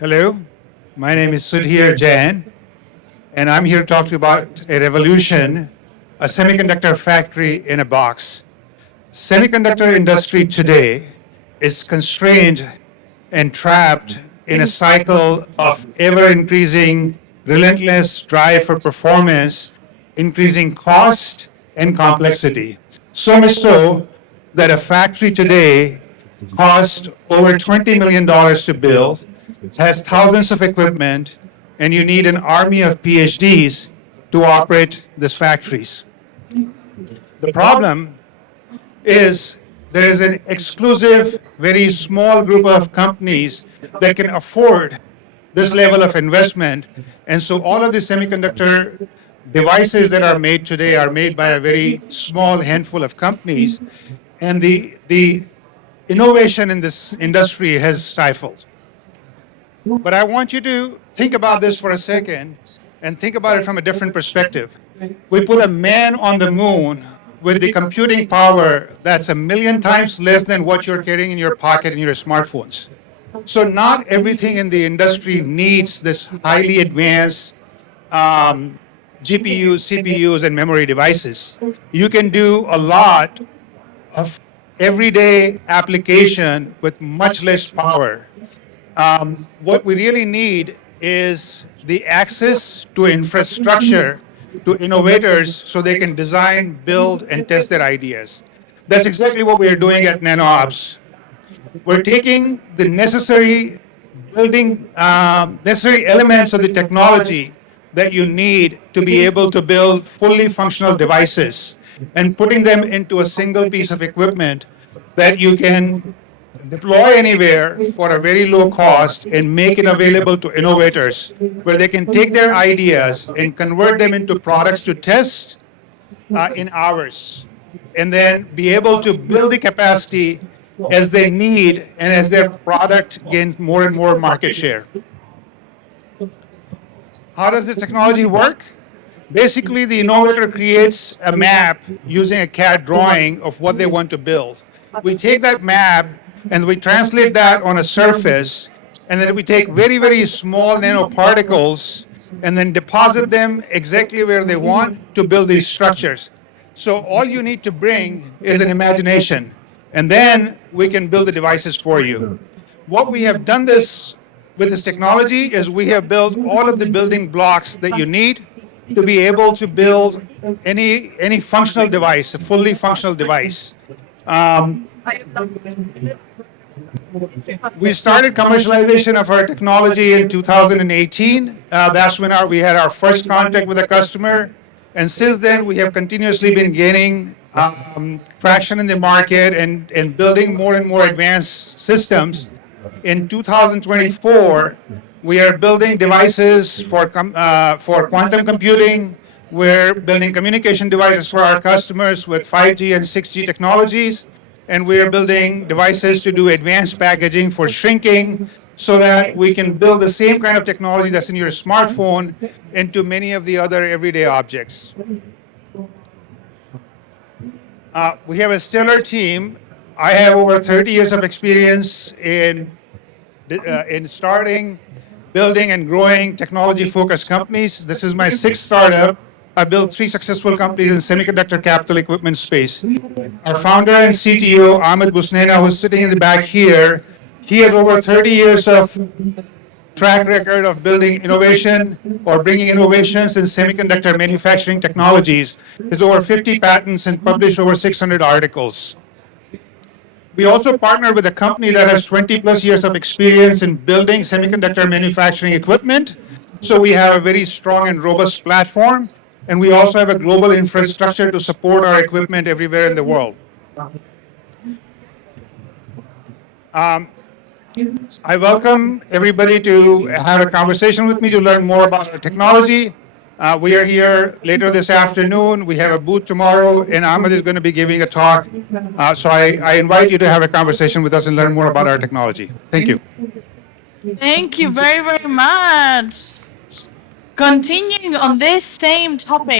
Hello, my name is Sudhir Jain, and I'm here to talk to you about a revolution, a semiconductor factory in a box. Semiconductor industry today is constrained and trapped in a cycle of ever-increasing, relentless drive for performance, increasing cost and complexity. So much so that a factory today costs over $20 million to build, has thousands of equipment, and you need an army of PhDs to operate these factories. The problem is there is an exclusive, very small group of companies that can afford this level of investment. And so all of the semiconductor devices that are made today are made by a very small handful of companies. And the innovation in this industry has stifled. But I want you to think about this for a second and think about it from a different perspective. We put a man on the moon with the computing power that's 1,000,000 times less than what you're carrying in your pocket in your smartphones. So not everything in the industry needs this highly advanced GPUs, CPUs, and memory devices. You can do a lot of everyday application with much less power. What we really need is the access to infrastructure, to innovators, so they can design, build, and test their ideas. That's exactly what we are doing at NanoOps. We're taking the necessary necessary elements of the technology that you need to be able to build fully functional devices and putting them into a single piece of equipment that you can deploy anywhere for a very low cost and make it available to innovators where they can take their ideas and convert them into products to test in hours and then be able to build the capacity as they need and as their product gains more and more market share. How does the technology work? Basically, the innovator creates a map using a CAD drawing of what they want to build. We take that map and we translate that on a surface, and then we take very, very small nanoparticles and then deposit them exactly where they want to build these structures. So all you need to bring is an imagination, and then we can build the devices for you. What we have done this with this technology is we have built all of the building blocks that you need to be able to build any functional device, a fully functional device. We started commercialization of our technology in 2018. That's when we had our first contact with a customer. And since then, we have continuously been gaining traction in the market and building more and more advanced systems. In 2024, we are building devices for quantum computing. We're building communication devices for our customers with 5G and 6G technologies. And we are building devices to do advanced packaging for shrinking so that we can build the same kind of technology that's in your smartphone into many of the other everyday objects. We have a stellar team. I have over 30 years of experience in starting, building, and growing technology-focused companies. This is my sixth startup. I built 3 successful companies in semiconductor capital equipment space. Our founder and CTO, Ahmed Busnena, who's sitting in the back here, he has over 30 years of track record of building innovation or bringing innovations in semiconductor manufacturing technologies. There's over 50 patents and published over 600 articles. We also partner with a company that has 20 plus years of experience in building semiconductor manufacturing equipment. So we have a very strong and robust platform. And we also have a global infrastructure to support our equipment everywhere in the world. I welcome everybody to have a conversation with me to learn more about our technology. We are here later this afternoon. We have a booth tomorrow, and Ahmed is going to be giving a talk. So I invite you to have a conversation with us and learn more about our technology. Thank you. Thank you very, very much. Continuing on this same topic.